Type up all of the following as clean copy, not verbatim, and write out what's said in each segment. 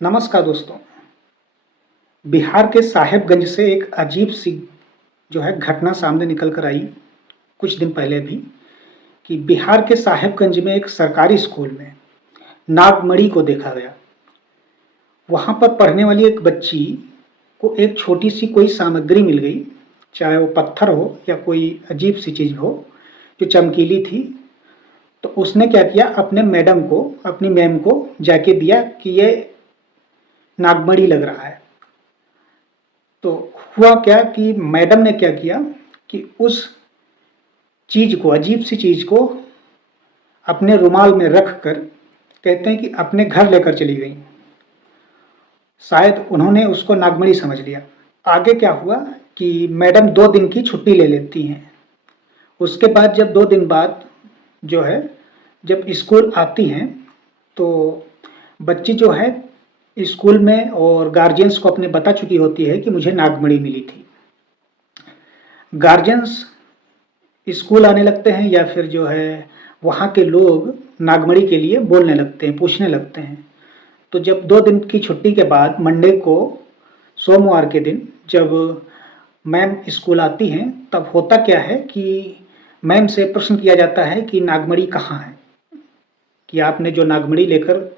नमस्कार दोस्तों। बिहार के साहेबगंज से एक अजीब सी घटना सामने निकल कर आई कुछ दिन पहले भी कि बिहार के साहेबगंज में एक सरकारी स्कूल में नागमणि को देखा गया। वहाँ पर पढ़ने वाली एक बच्ची को एक छोटी सी कोई सामग्री मिल गई, चाहे वो पत्थर हो या कोई अजीब सी चीज़ हो जो चमकीली थी। तो उसने क्या किया, अपने मैडम को, अपनी मैम को जाके दिया कि ये नागमणि लग रहा है। तो हुआ क्या कि मैडम ने क्या किया कि उस चीज़ को, अजीब सी चीज़ को अपने रुमाल में रख कर कहते हैं कि अपने घर लेकर चली गई। शायद उन्होंने उसको नागमणि समझ लिया। आगे क्या हुआ कि मैडम 2 दिन की छुट्टी ले लेती हैं। उसके बाद जब 2 दिन बाद जो है जब स्कूल आती हैं तो बच्ची जो है स्कूल में और गार्जियंस को अपने बता चुकी होती है कि मुझे नागमणि मिली थी। गार्जियंस स्कूल आने लगते हैं या फिर जो है वहाँ के लोग नागमणि के लिए बोलने लगते हैं, पूछने लगते हैं। तो जब 2 दिन की छुट्टी के बाद मंडे को, सोमवार के दिन जब मैम स्कूल आती हैं, तब होता क्या है कि मैम से प्रश्न किया जाता है कि नागमणि कहाँ है, कि आपने जो नागमणि लेकर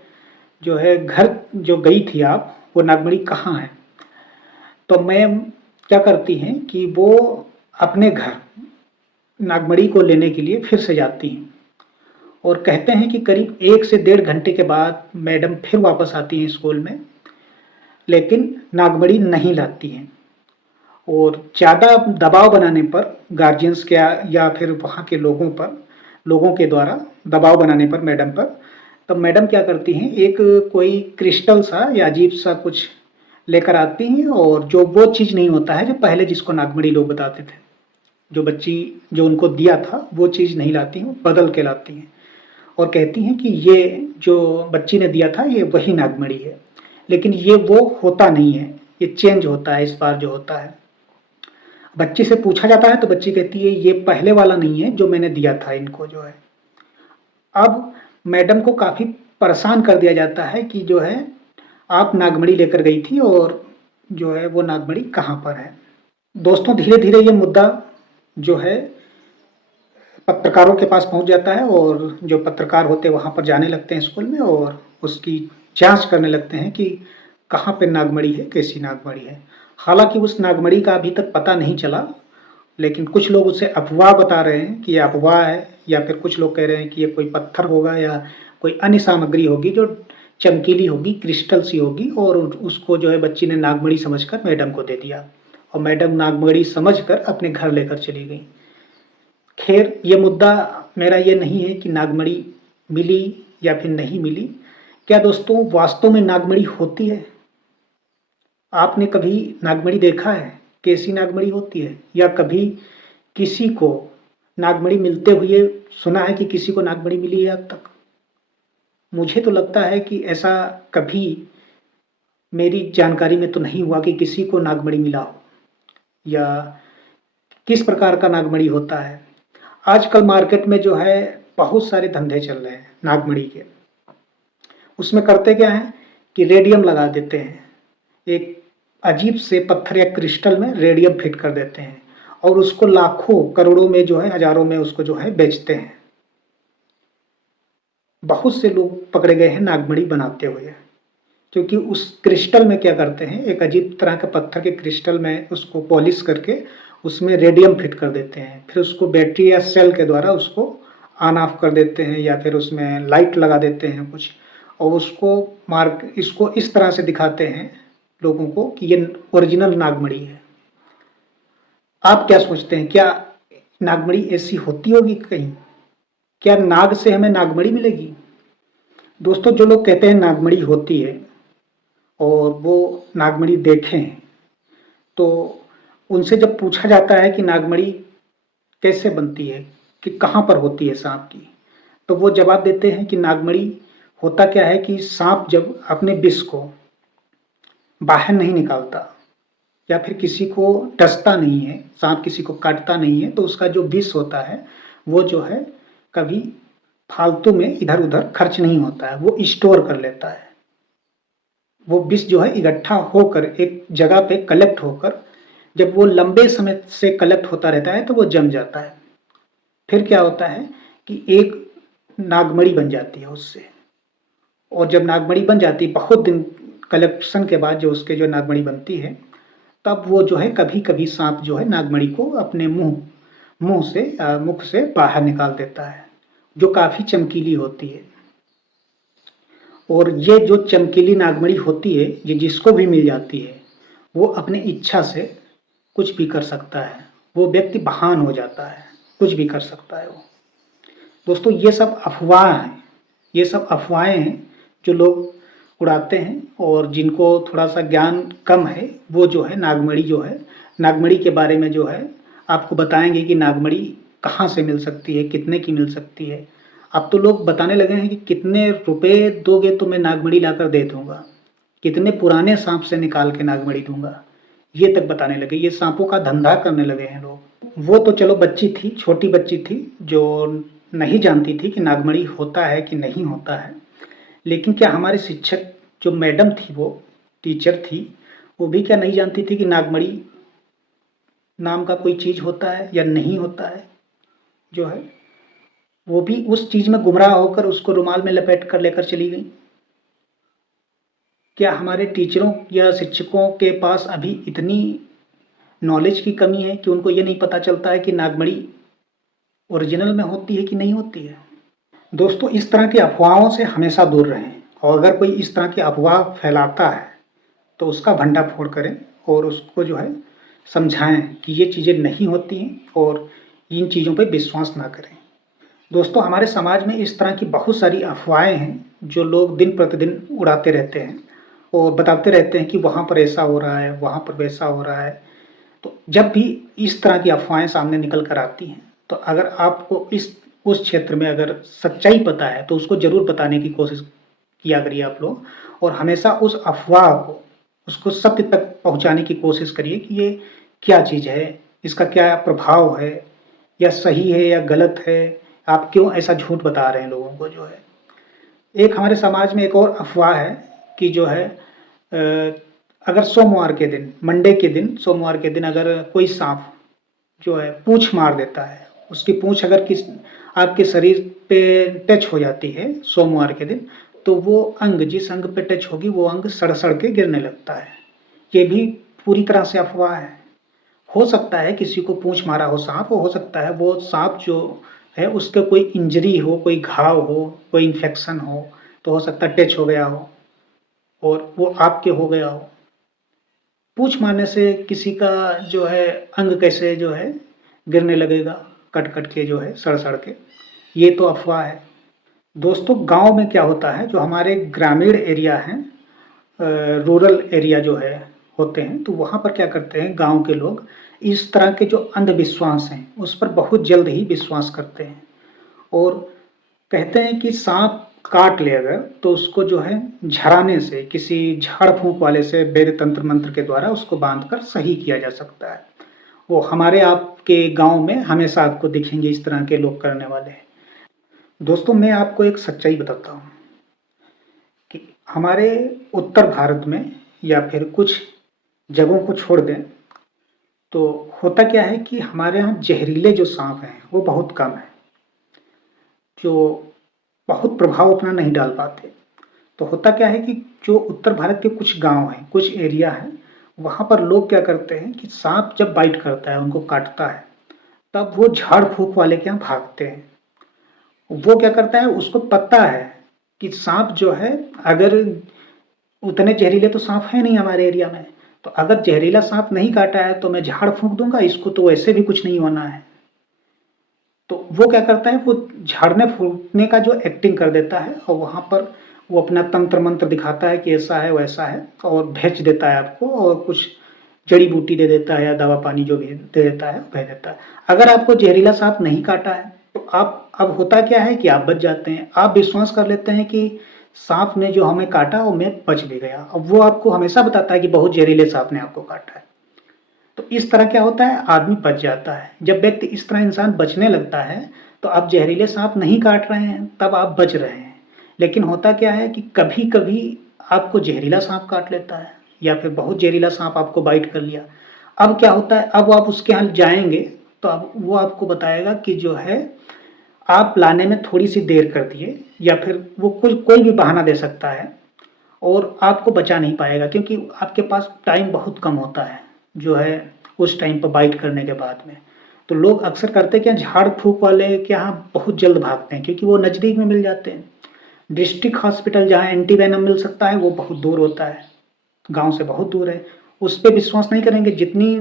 जो है घर जो गई थी आप, वो नागमणि कहाँ है। तो मैम क्या करती हैं कि वो अपने घर नागमणि को लेने के लिए फिर से जाती हैं और कहते हैं कि करीब 1 से 1.5 घंटे के बाद मैडम फिर वापस आती हैं स्कूल में, लेकिन नागमणि नहीं लाती हैं। और ज़्यादा दबाव बनाने पर गार्जियंस के या फिर वहाँ के लोगों के द्वारा दबाव बनाने पर मैडम पर, तब मैडम क्या करती हैं, एक कोई क्रिस्टल सा या अजीब सा कुछ लेकर आती हैं और जो वो चीज़ नहीं होता है जो पहले जिसको नागमणि लोग बताते थे, जो बच्ची जो उनको दिया था वो चीज़ नहीं लाती हैं, बदल के लाती हैं और कहती हैं कि ये जो बच्ची ने दिया था ये वही नागमणि है। लेकिन ये वो होता नहीं है, ये चेंज होता है इस बार जो होता है। बच्ची से पूछा जाता है तो बच्ची कहती है ये पहले वाला नहीं है जो मैंने दिया था इनको जो है। अब मैडम को काफ़ी परेशान कर दिया जाता है कि जो है आप नागमणि लेकर गई थी और जो है वो नागमणि कहाँ पर है। दोस्तों, धीरे धीरे ये मुद्दा जो है पत्रकारों के पास पहुंच जाता है और जो पत्रकार होते हैं वहां पर जाने लगते हैं स्कूल में और उसकी जांच करने लगते हैं कि कहाँ पे नागमणि है, कैसी नागमणि है। हालांकि उस नागमणि का अभी तक पता नहीं चला, लेकिन कुछ लोग उसे अफवाह बता रहे हैं कि ये अफवाह है, या फिर कुछ लोग कह रहे हैं कि ये कोई पत्थर होगा या कोई अन्य सामग्री होगी जो चमकीली होगी, क्रिस्टल सी होगी, और उसको जो है बच्ची ने नागमणि समझकर मैडम को दे दिया और मैडम नागमणि समझकर अपने घर लेकर चली गई। खैर, ये मुद्दा मेरा ये नहीं है कि नागमणि मिली या फिर नहीं मिली। क्या दोस्तों, वास्तव में नागमणि होती है? आपने कभी नागमणि देखा है? कैसी नागमणि होती है? या कभी किसी को नागमणि मिलते हुए सुना है कि किसी को नागमणि मिली है अब तक? मुझे तो लगता है कि ऐसा कभी मेरी जानकारी में तो नहीं हुआ कि किसी को नागमणि मिला हो, या किस प्रकार का नागमणि होता है। आजकल मार्केट में जो है बहुत सारे धंधे चल रहे हैं नागमणि के। उसमें करते क्या हैं कि रेडियम लगा देते हैं, एक अजीब से पत्थर या क्रिस्टल में रेडियम फिट कर देते हैं और उसको लाखों करोड़ों में जो है, हजारों में उसको जो है बेचते हैं। बहुत से लोग पकड़े गए हैं नागमणि बनाते हुए, क्योंकि उस क्रिस्टल में क्या करते हैं, एक अजीब तरह के पत्थर के क्रिस्टल में उसको पॉलिश करके उसमें रेडियम फिट कर देते हैं, फिर उसको बैटरी या सेल के द्वारा उसको ऑन ऑफ कर देते हैं या फिर उसमें लाइट लगा देते हैं कुछ, और उसको इसको इस तरह से दिखाते हैं लोगों को कि ये ओरिजिनल नागमणि है। आप क्या सोचते हैं, क्या नागमणि ऐसी होती होगी कहीं? क्या नाग से हमें नागमणि मिलेगी? दोस्तों, जो लोग कहते हैं नागमणि होती है और वो नागमणि देखें, तो उनसे जब पूछा जाता है कि नागमणि कैसे बनती है, कि कहाँ पर होती है सांप की, तो वो जवाब देते हैं कि नागमणि होता क्या है कि सांप जब अपने विष को बाहर नहीं निकालता या फिर किसी को डसता नहीं है, सांप किसी को काटता नहीं है, तो उसका जो विष होता है वो जो है कभी फालतू में इधर उधर खर्च नहीं होता है, वो स्टोर कर लेता है। वो विष जो है इकट्ठा होकर एक जगह पे कलेक्ट होकर, जब वो लंबे समय से कलेक्ट होता रहता है तो वो जम जाता है। फिर क्या होता है कि एक नागमणि बन जाती है उससे, और जब नागमणि बन जाती है बहुत दिन कलेक्शन के बाद जो उसके जो नागमणि बनती है, तब वो जो है कभी कभी सांप जो है नागमणि को अपने मुंह से मुख से बाहर निकाल देता है, जो काफी चमकीली होती है। और ये जो चमकीली नागमणि होती है, ये जिसको भी मिल जाती है वो अपनी इच्छा से कुछ भी कर सकता है, वो व्यक्ति महान हो जाता है, कुछ भी कर सकता है वो। दोस्तों ये सब अफवाह हैं, ये सब अफवाहें हैं जो लोग उड़ाते हैं, और जिनको थोड़ा सा ज्ञान कम है वो जो है नागमणि जो है, नागमणि के बारे में जो है आपको बताएंगे कि नागमणि कहाँ से मिल सकती है, कितने की मिल सकती है। अब तो लोग बताने लगे हैं कि कितने रुपए दोगे तो मैं नागमणि लाकर दे दूंगा, कितने पुराने सांप से निकाल के नागमणि दूंगा, ये तक बताने लगे। ये सांपों का धंधा करने लगे हैं लोग। वो तो चलो बच्ची थी, छोटी बच्ची थी, जो नहीं जानती थी कि नागमणि होता है कि नहीं होता है। लेकिन क्या हमारे शिक्षक जो मैडम थी, वो टीचर थी, वो भी क्या नहीं जानती थी कि नागमणि नाम का कोई चीज होता है या नहीं होता है? जो है वो भी उस चीज में गुमराह होकर उसको रुमाल में लपेट कर लेकर चली गई। क्या हमारे टीचरों या शिक्षकों के पास अभी इतनी नॉलेज की कमी है कि उनको ये नहीं पता चलता है कि नागमणि ओरिजिनल में होती है कि नहीं होती है? दोस्तों इस तरह की अफवाहों से हमेशा दूर रहें, और अगर कोई इस तरह की अफवाह फैलाता है तो उसका भंडाफोड़ करें और उसको जो है समझाएं कि ये चीज़ें नहीं होती हैं और इन चीज़ों पे विश्वास ना करें। दोस्तों हमारे समाज में इस तरह की बहुत सारी अफवाहें हैं जो लोग दिन प्रतिदिन उड़ाते रहते हैं और बताते रहते हैं कि वहाँ पर ऐसा हो रहा है, वहाँ पर वैसा हो रहा है। तो जब भी इस तरह की अफवाहें सामने निकल कर आती हैं, तो अगर आपको इस उस क्षेत्र में अगर सच्चाई पता है तो उसको ज़रूर बताने की कोशिश किया करिए आप लोग, और हमेशा उस अफवाह को उसको सत्य तक पहुंचाने की कोशिश करिए कि ये क्या चीज़ है, इसका क्या प्रभाव है, या सही है या गलत है, आप क्यों ऐसा झूठ बता रहे हैं लोगों को। जो है एक हमारे समाज में एक और अफवाह है कि जो है अगर सोमवार के दिन, मंडे के दिन, सोमवार के दिन अगर कोई सांप जो है पूंछ मार देता है, उसकी पूंछ अगर आपके शरीर पे टच हो जाती है सोमवार के दिन, तो वो अंग, जिस अंग पे टच होगी वो अंग सड़ सड़ के गिरने लगता है। ये भी पूरी तरह से अफवाह है। हो सकता है किसी को पूंछ मारा हो सांप, हो सकता है वो सांप जो है उसके कोई इंजरी हो, कोई घाव हो, कोई इन्फेक्शन हो, तो हो सकता है टच हो गया हो और वो आपके हो गया हो। पूंछ मारने से किसी का जो है अंग कैसे जो है गिरने लगेगा, कट कट के जो है, सड़ सड़ के? ये तो अफवाह है। दोस्तों गांव में क्या होता है, जो हमारे ग्रामीण एरिया हैं, रूरल एरिया जो है होते हैं, तो वहाँ पर क्या करते हैं गांव के लोग, इस तरह के जो अंधविश्वास हैं उस पर बहुत जल्द ही विश्वास करते हैं, और कहते हैं कि सांप काट ले अगर, तो उसको जो है झराने से, किसी झाड़ फूंक वाले से वेद तंत्र मंत्र के द्वारा उसको बांधकर सही किया जा सकता है। वो हमारे आपके गांव में हमेशा आपको दिखेंगे इस तरह के लोग करने वाले। दोस्तों मैं आपको एक सच्चाई बताता हूँ कि हमारे उत्तर भारत में, या फिर कुछ जगहों को छोड़ दें, तो होता क्या है कि हमारे यहाँ जहरीले जो सांप हैं वो बहुत कम है, जो बहुत प्रभाव अपना नहीं डाल पाते। तो होता क्या है कि जो उत्तर भारत के कुछ गांव हैं, कुछ एरिया हैं, वहाँ पर लोग क्या करते हैं कि सांप जब बाइट करता है, उनको काटता है, तब वो झाड़ फूक वाले के यहाँ भागते हैं। वो क्या करता है, उसको पता है कि सांप जो है, अगर उतने जहरीले तो सांप है नहीं हमारे एरिया में, तो अगर जहरीला सांप नहीं काटा है तो मैं झाड़ फूंक दूंगा, इसको तो वैसे भी कुछ नहीं होना है। तो वो क्या करता है, वो झाड़ने फूंकने का जो एक्टिंग कर देता है, और वहाँ पर वो अपना तंत्र मंत्र दिखाता है कि ऐसा है वैसा है, और भेज देता है आपको, और कुछ जड़ी बूटी दे देता है या दवा पानी जो भी दे देता है भेज देता है। अगर आपको जहरीला सांप नहीं काटा है तो आप, अब होता क्या है कि आप बच जाते हैं, आप विश्वास कर लेते हैं कि सांप ने जो हमें काटा वो मैं बच भी गया। अब वो आपको हमेशा बताता है कि बहुत जहरीले सांप ने आपको काटा है। तो इस तरह क्या होता है, आदमी बच जाता है। जब व्यक्ति इस तरह इंसान बचने लगता है, तो आप जहरीले सांप नहीं काट रहे हैं, तब आप बच रहे हैं। लेकिन होता क्या है कि कभी कभी आपको जहरीला सांप काट लेता है या फिर बहुत जहरीला सांप आपको बाइट कर लिया। अब क्या होता है, अब आप उसके यहाँ जाएंगे तो अब वो आपको बताएगा कि जो है आप लाने में थोड़ी सी देर कर दिए, या फिर वो कोई भी बहाना दे सकता है और आपको बचा नहीं पाएगा, क्योंकि आपके पास टाइम बहुत कम होता है जो है उस टाइम पर बाइट करने के बाद में। तो लोग अक्सर करते क्या, झाड़ फूक वाले के यहाँ बहुत जल्द भागते हैं क्योंकि वो नज़दीक में मिल जाते हैं। डिस्ट्रिक्ट हॉस्पिटल जहाँ एंटी वेनम मिल सकता है वो बहुत दूर होता है, गांव से बहुत दूर है। उस पर विश्वास नहीं करेंगे। जितनी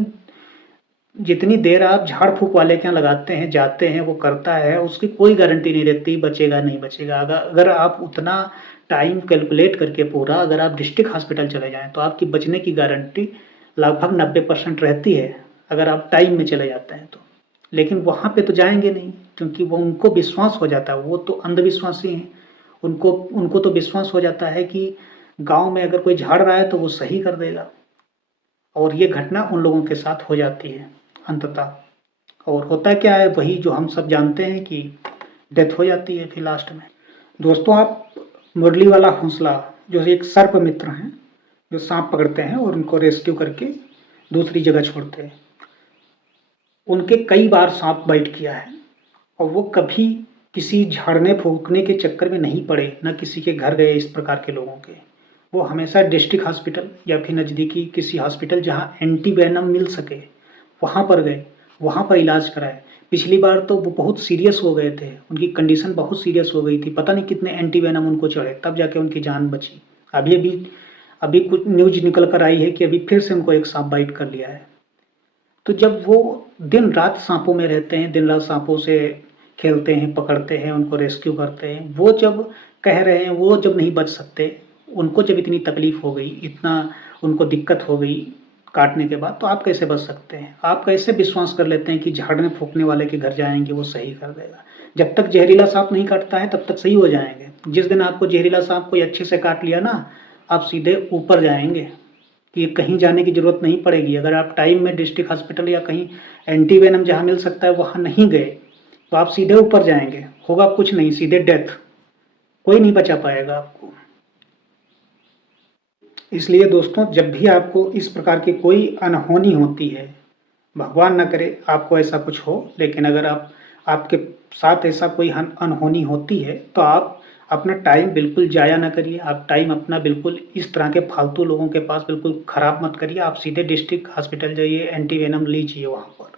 जितनी देर आप झाड़ फूक वाले के यहाँ लगाते हैं, जाते हैं, वो करता है, उसकी कोई गारंटी नहीं रहती बचेगा नहीं बचेगा। अगर आप उतना टाइम कैलकुलेट करके पूरा अगर आप डिस्ट्रिक्ट हॉस्पिटल चले जाएं तो आपकी बचने की गारंटी लगभग 90% रहती है, अगर आप टाइम में चले जाते हैं तो। लेकिन वहाँ पे तो जाएंगे नहीं, क्योंकि वो उनको विश्वास हो जाता है, वो तो अंधविश्वासी हैं। उनको उनको तो विश्वास हो जाता है कि गांव में अगर कोई झाड़ रहा है तो वो सही कर देगा, और ये घटना उन लोगों के साथ हो जाती है अंततः। और होता क्या है, वही जो हम सब जानते हैं कि डेथ हो जाती है फिर लास्ट में। दोस्तों, आप मुरली वाला हौसला जो एक सर्प मित्र हैं जो सांप पकड़ते हैं और उनको रेस्क्यू करके दूसरी जगह छोड़ते हैं, उनके कई बार सांप बाइट किया है और वो कभी किसी झाड़ने फूकने के चक्कर में नहीं पड़े, न किसी के घर गए इस प्रकार के लोगों के। वो हमेशा डिस्ट्रिक्ट हॉस्पिटल या फिर नज़दीकी किसी हॉस्पिटल जहाँ एंटी वेनम मिल सके वहाँ पर गए, वहाँ पर इलाज कराए। पिछली बार तो वो बहुत सीरियस हो गए थे, उनकी कंडीशन बहुत सीरियस हो गई थी, पता नहीं कितने एंटी वेनम उनको चढ़े, तब जाके उनकी जान बची। अभी कुछ न्यूज निकल कर आई है कि अभी फिर से उनको एक सांप बाइट कर लिया है। तो जब वो दिन रात सांपों में रहते हैं, दिन रात सांपों से खेलते हैं, पकड़ते हैं, उनको रेस्क्यू करते हैं, वो जब कह रहे हैं, वो जब नहीं बच सकते, उनको जब इतनी तकलीफ हो गई, इतना उनको दिक्कत हो गई काटने के बाद, तो आप कैसे बच सकते हैं? आप कैसे विश्वास कर लेते हैं कि झाड़ने फूकने वाले के घर जाएंगे वो सही कर देगा? जब तक जहरीला सांप नहीं काटता है तब तक सही हो जाएंगे। जिस दिन आपको जहरीला सांप कोई अच्छे से काट लिया ना, आप सीधे ऊपर जाएंगे कि कहीं जाने की ज़रूरत नहीं पड़ेगी। अगर आप टाइम में डिस्ट्रिक्ट हॉस्पिटल या कहीं एंटी वेनम जहाँ मिल सकता है वहाँ नहीं गए तो आप सीधे ऊपर जाएंगे, होगा कुछ नहीं, सीधे डेथ, कोई नहीं बचा पाएगा आपको। इसलिए दोस्तों, जब भी आपको इस प्रकार की कोई अनहोनी होती है, भगवान ना करे आपको ऐसा कुछ हो, लेकिन अगर आपके साथ ऐसा कोई अनहोनी होती है तो आप अपना टाइम बिल्कुल ज़ाया ना करिए। आप टाइम अपना बिल्कुल इस तरह के फालतू लोगों के पास बिल्कुल ख़राब मत करिए। आप सीधे डिस्ट्रिक्ट हॉस्पिटल जाइए, एंटी वेनम लीजिए वहाँ पर।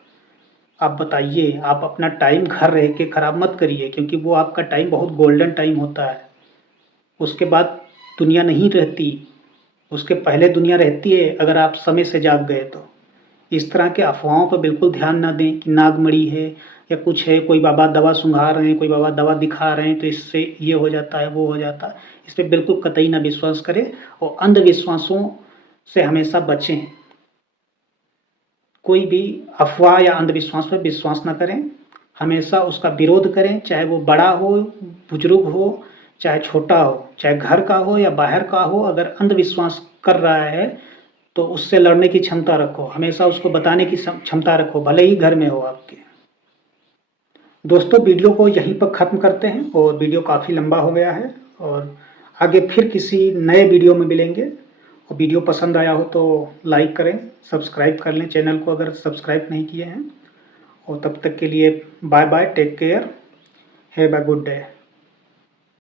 आप बताइए, आप अपना टाइम घर रह के ख़राब मत करिए, क्योंकि वो आपका टाइम बहुत गोल्डन टाइम होता है। उसके बाद दुनिया नहीं रहती, उसके पहले दुनिया रहती है अगर आप समय से जाग गए तो। इस तरह के अफवाहों पर बिल्कुल ध्यान ना दें कि नागमणि है या कुछ है, कोई बाबा दवा सुंघा रहे हैं, कोई बाबा दवा दिखा रहे हैं तो इससे ये हो जाता है, वो हो जाता है। इस पर बिल्कुल कतई ना विश्वास करें और अंधविश्वासों से हमेशा बचें। कोई भी अफवाह या अंधविश्वास पर विश्वास ना करें, हमेशा उसका विरोध करें, चाहे वो बड़ा हो, बुजुर्ग हो, चाहे छोटा हो, चाहे घर का हो या बाहर का हो। अगर अंधविश्वास कर रहा है तो उससे लड़ने की क्षमता रखो, हमेशा उसको बताने की क्षमता रखो, भले ही घर में हो आपके। दोस्तों, वीडियो को यहीं पर ख़त्म करते हैं, और वीडियो काफ़ी लंबा हो गया है, और आगे फिर किसी नए वीडियो में मिलेंगे। और वीडियो पसंद आया हो तो लाइक करें, सब्सक्राइब कर लें चैनल को अगर सब्सक्राइब नहीं किए हैं। और तब तक के लिए bye bye, take care, have a good day.